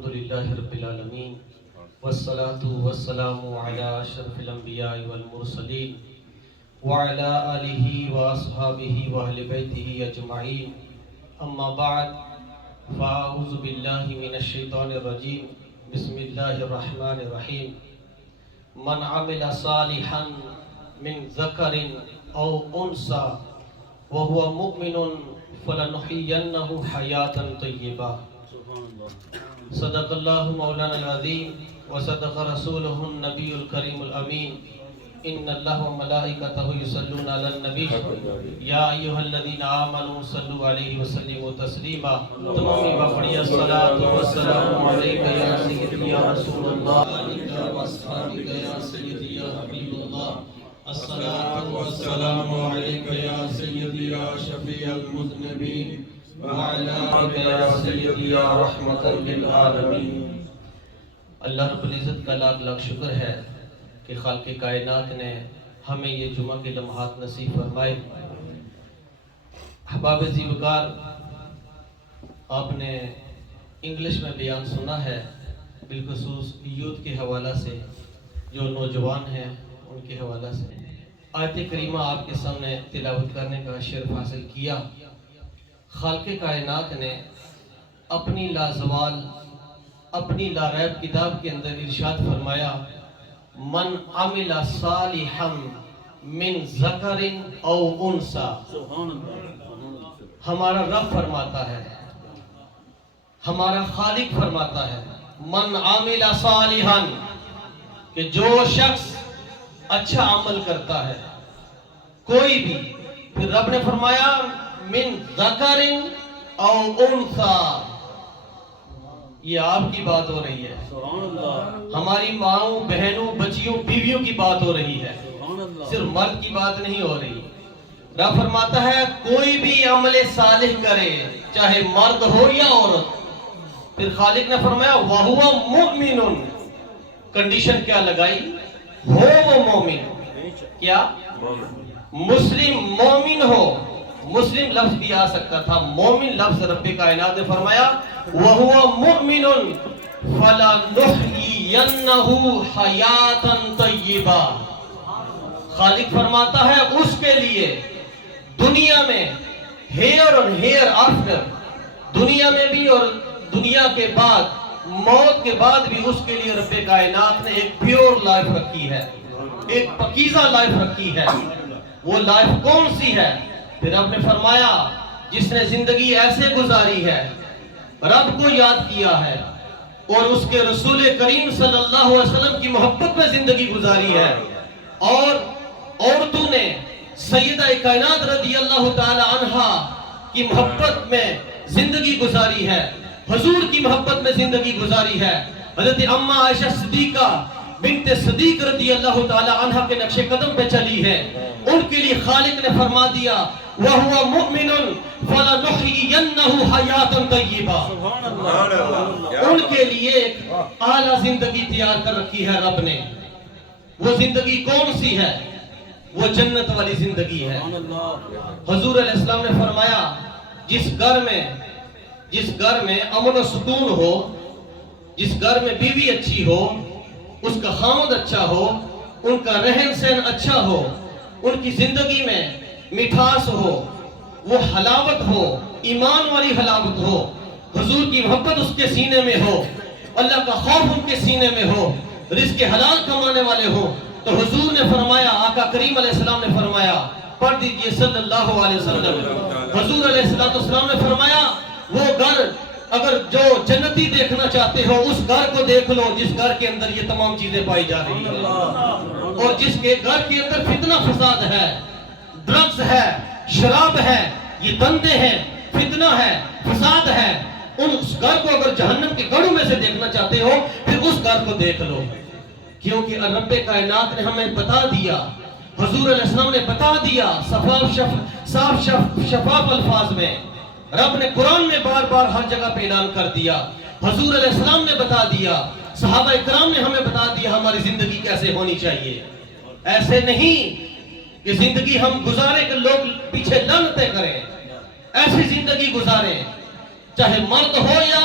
الحمدللہ رب العالمین والصلاة والسلام علی اشرف الانبیاء والمرسلین وعلی آلہ واصحابہ واہل بیتہ اجمعین اما بعد فاعوذ باللہ من الشیطان الرجیم بسم اللہ الرحمن الرحیم من عمل صالحا من ذکر او انثى وهو مؤمن فلنحيينه حیاة طیبہ صدق اللہ مولانا العظیم وصدق رسولہ النبی الکریم الامین ان اللہ وملائکتہ یصلون علی النبی یا ایھا الذین آمنوا صلوا علیہ وسلموا تسلیما تمامی بڑی الصلاۃ والسلام علیک یا سیدی یا رسول اللہ علیک واصحابک یا سیدی یا حبیب اللہ الصلاۃ والسلام علیک یا سیدی یا شفیع المذنبین اللہ رب العزت کا لاکھ لاکھ شکر ہے کہ خالق کائنات نے ہمیں یہ جمعہ کے لمحات نصیب فرمائے۔ احباب عزیز وقار، آپ نے انگلش میں بیان سنا ہے، بالخصوص یوتھ کے حوالہ سے، جو نوجوان ہیں ان کے حوالہ سے آیت کریمہ آپ کے سامنے تلاوت کرنے کا شرف حاصل کیا۔ خالق کائنات نے اپنی لازوال اپنی لاریب کتاب کے اندر ارشاد فرمایا من عمل صالحا من ذکر او انثى۔ ہمارا رب فرماتا ہے، ہمارا خالق فرماتا ہے من عمل صالحا، کہ جو شخص اچھا عمل کرتا ہے کوئی بھی، پھر رب نے فرمایا من ذکر او انثى، یہ آپ کی بات ہو رہی ہے، ہماری ماؤں بہنوں بچیوں بیویوں کی بات ہو رہی ہے، صرف مرد کی بات نہیں ہو رہی۔ رب فرماتا ہے کوئی بھی عمل صالح کرے، چاہے مرد ہو یا عورت، پھر خالق نے فرمایا وَهُوَ مُؤْمِنٌ، کنڈیشن کیا لگائی؟ ہو وہ مومن، کیا؟ مسلم مومن ہو، مسلم لفظ بھی آ سکتا تھا، مومن لفظ رب کائنات نے فرمایا وَهُوَ مُؤْمِنٌ فَلَنُحْيِيَنَّهُ حَيَاةً طَيِّبَةً، خالق فرماتا ہے اس کے لیے دنیا میں ہیئر اور ہیئر آفٹر، دنیا میں بھی اور دنیا کے بعد، موت کے بعد بھی اس کے لیے رب کائنات نے ایک پیور لائف رکھی ہے، ایک پاکیزہ لائف رکھی ہے۔ وہ لائف کون سی ہے؟ پھر رب نے فرمایا جس نے زندگی ایسے گزاری ہے، رب کو یاد کیا ہے اور اس کے رسول کریم صلی اللہ علیہ وسلم کی محبت میں زندگی گزاری ہے، اور عورتوں نے سیدہ کائنات رضی اللہ تعالی عنہا کی محبت میں زندگی گزاری ہے، حضور کی محبت میں زندگی گزاری ہے۔ حضرت اماں عائشہ صدیقہ بنت صدیق رضی اللہ تعالی عنہا کے نقش قدم پہ چلی ہے، ان کے لیے خالق نے فرما دیا وَهُوَ مُؤْمِنٌ فَلَنُحْيِيَنَّهُ حَيَاةً طَيِّبَةً، ان کے لیے ایک اعلیٰ زندگی تیار کر رکھی ہے رب نے۔ وہ زندگی کون سی ہے؟ وہ جنت والی زندگی ہے۔ حضور علیہ السلام نے فرمایا جس گھر میں امن و سکون ہو، جس گھر میں بیوی اچھی ہو، اس کا خاوند اچھا ہو، ان کا رہن سہن اچھا ہو، ان کی زندگی میں مٹھاس ہو، وہ حلاوت ہو، ایمان والی حلاوت ہو، حضور کی محبت اس کے سینے میں ہو، اللہ کا خوف ان کے سینے میں ہو، رزق حلال کمانے والے ہو، تو حضور نے فرمایا، آقا کریم علیہ السلام نے فرمایا، پڑھ دیجئے صلی اللہ علیہ وسلم، حضور علیہ السلام نے فرمایا وہ گھر اگر جو جنتی دیکھنا چاہتے ہو اس گھر کو دیکھ لو جس گھر کے اندر یہ تمام چیزیں پائی جا رہی ہیں، اور جس کے گھر کے اندر فتنہ فساد ہے، ڈرگز ہے، شراب ہے، یہ دندے ہیں، فتنہ ہے، فساد ہے، اس گھر کو اگر جہنم کے گڑھوں میں سے دیکھنا چاہتے ہو پھر اس گھر کو دیکھ لو، کیونکہ رب کائنات نے ہمیں بتا دیا، حضور علیہ السلام نے بتا دیا صاف شفاف الفاظ میں، رب نے قرآن میں بار بار ہر جگہ پہ اعلان کر دیا، حضور علیہ السلام نے بتا دیا، صحابہ اکرام نے ہمیں بتا دیا ہماری زندگی کیسے ہونی چاہیے۔ ایسے نہیں کہ زندگی ہم گزارے کہ لوگ پیچھے لعنتیں کریں، ایسی زندگی گزاریں چاہے مرد ہو یا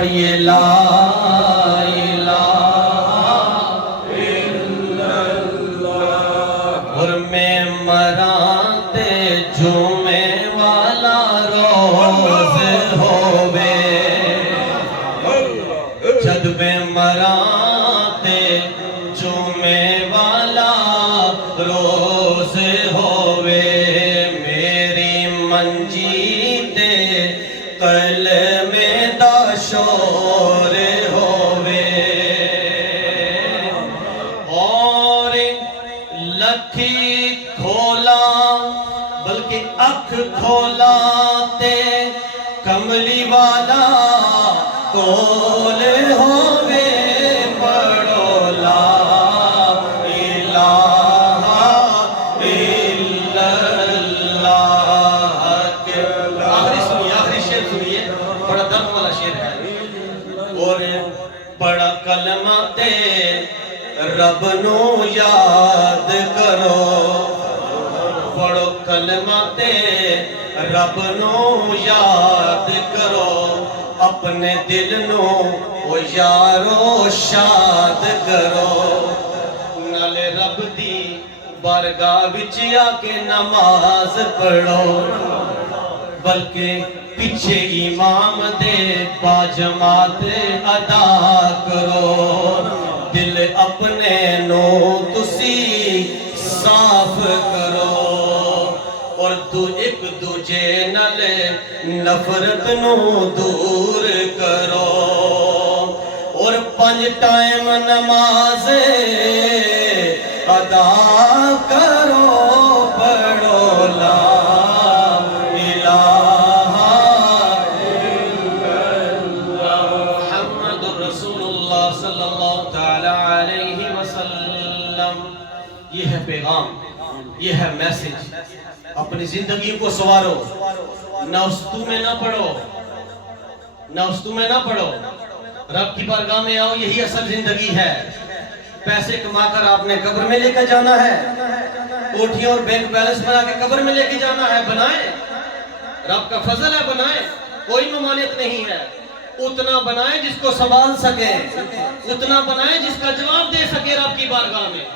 پڑھیے لا الہ الا اللہ، اور میں مراں تے جمعے والا روز ہووے، جد میں مراں تے جمعے والا روز ہووے، میری منجی تے کلمے دا شور ہووے، اور لکھی کھولا بلکہ اکھ کھولا تے کملی والا کول ہووے، پڑھو لا الہ الا اللہ۔ آخری سنیے، آخری شعر سنیے، بڑا درد والا شعر ہے، اور بڑا کلمہ تے رب نو یاد کرو، پڑھو کلمہ تے رب نو یاد کرو، اپنے دل نو او یارو شاد کرو، نالے رب دی بارگاہ وچ آ کے نماز پڑھو، بلکہ پیچھے امام دے باجماعت ادا کرو، دل اپنے نو تسی صاف کرو، اور تو ایک دوجے نال نفرت نو دور کرو، اور 5 ٹائم نماز ادا کرو، پڑھو لا الہ الا اللہ محمد رسول اللہ صلی اللہ تعالی علیہ وسلم۔ یہ ہے پیغام، یہ ہے میسج۔ اپنی زندگی کو سوارو، نوستو میں نہ پڑھو، نوستو میں نہ پڑھو، رب کی بارگاہ میں آؤ، یہی اصل زندگی ہے۔ پیسے کما کر آپ نے قبر میں لے کے جانا ہے، کوٹھیاں اور بینک بیلنس بنا کے قبر میں لے کے جانا ہے، بنائیں، رب کا فضل ہے، بنائیں، کوئی ممانعت نہیں ہے، اتنا بنائیں جس کو سنبھال سکے، اتنا بنائیں جس کا جواب دے سکے رب کی بارگاہ میں۔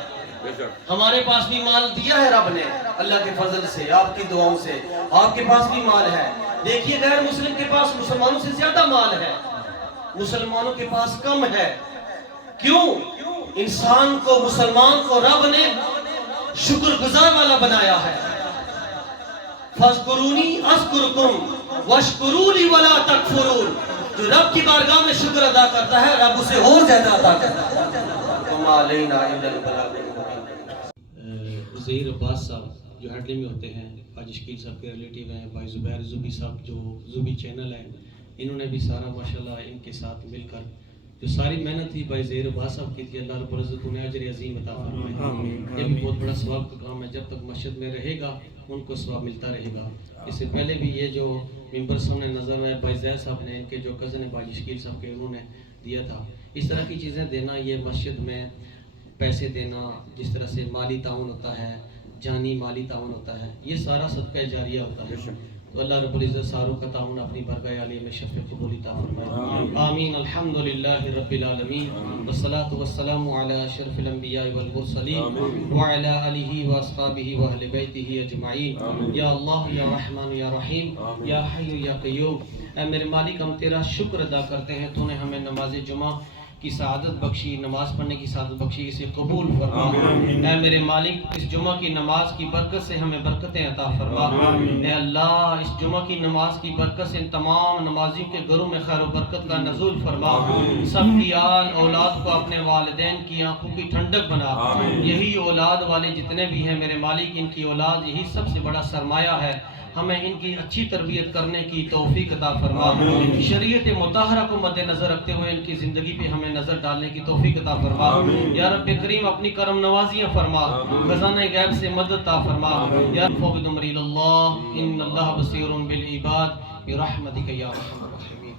ہمارے پاس بھی مال دیا ہے رب نے، اللہ کے فضل سے، آپ کی دعاؤں سے، آپ کے پاس بھی مال ہے۔ دیکھیے غیر مسلم کے پاس مسلمانوں سے زیادہ مال ہے، مسلمانوں کے پاس کم ہے۔ کیوں؟ انسان کو، مسلمان کو رب نے شکر گزار والا بنایا ہے۔ فَاذْكُرُونِي أَذْكُرْكُمْ وَاشْكُرُوا لِي وَلَا تَكْفُرُونَ، جو رب کی بارگاہ میں شکر ادا کرتا ہے، رب اسے اور زیادہ عطا کرتا ہے۔ وَمَا عَلَيْنَا إِلَّا الْبَلَاغُ الْمُبِينُ۔ زہیر عباس صاحب جو ہیڈلی میں ہوتے ہیں، حاجی شکیل صاحب کے ریلیٹیو ہیں، بھائی زبیر زبی صاحب جو زبی چینل ہے، انہوں نے بھی سارا ماشاءاللہ ان کے ساتھ مل کر جو ساری محنت تھی بھائی زہیر عباس صاحب کی تھی، اللہ رب العزت انہیں اجر عظیم عطا فرمائے۔ یہ بھی بہت بڑا ثواب کا کام ہے، جب تک مسجد میں رہے گا ان کو ثواب ملتا رہے گا۔ اس سے پہلے بھی یہ جو ممبر سامنے نظر ہے بھائی زید صاحب نے، ان کے جو کزن ہے بھائی شکیل صاحب کے، انہوں نے دیا تھا۔ اس طرح کی چیزیں دینا، یہ مسجد میں پیسے دینا، جس طرح سے مالی تعاون ہوتا ہے، جانی مالی تعاون ہوتا ہے، یہ سارا صدقہ جاریہ ہوتا ہے۔ تو اللہ رب العزت ساروں کا تعاون اپنی برکہ عالیہ میں شفع قبول عطا فرمائے، آمین۔ الحمدللہ رب العالمین، والصلاة والسلام علی اشرف الانبیاء والمرسلین وعلی آلہ واصحابہ واہل بیتہ اجمعین۔ یا اللہ یا رحمان یا رحیم یا حی یا قیوم، اے میرے مالک ہم تیرا شکر ادا کرتے ہیں، تو نے ہمیں نماز جمعہ کی سعادت بخشی، نماز پڑھنے کی سعادت بخشی، اسے قبول فرما۔ اے میرے مالک اس جمعہ کی نماز کی برکت سے ہمیں برکتیں عطا فرما۔ اے اللہ اس جمعہ کی نماز کی برکت سے ان تمام نمازیوں کے گھروں میں خیر و برکت کا نزول فرما، سب کی آل اولاد کو اپنے والدین کی آنکھوں کی ٹھنڈک بنا۔ یہی اولاد والے جتنے بھی ہیں میرے مالک، ان کی اولاد یہی سب سے بڑا سرمایہ ہے، ہمیں ان کی اچھی تربیت کرنے کی توفیق عطا فرما۔ شریعت مطہرہ کو مد نظر رکھتے ہوئے ان کی زندگی پہ ہمیں نظر ڈالنے کی توفیق عطا فرما۔ یا رب کریم اپنی کرم نوازیاں فرما، خزانہ غیب سے مدد عطا فرما۔ یا فوقد امری اللہ ان اللہ بصیر بالعباد برحمتک یا ارحم الراحمین۔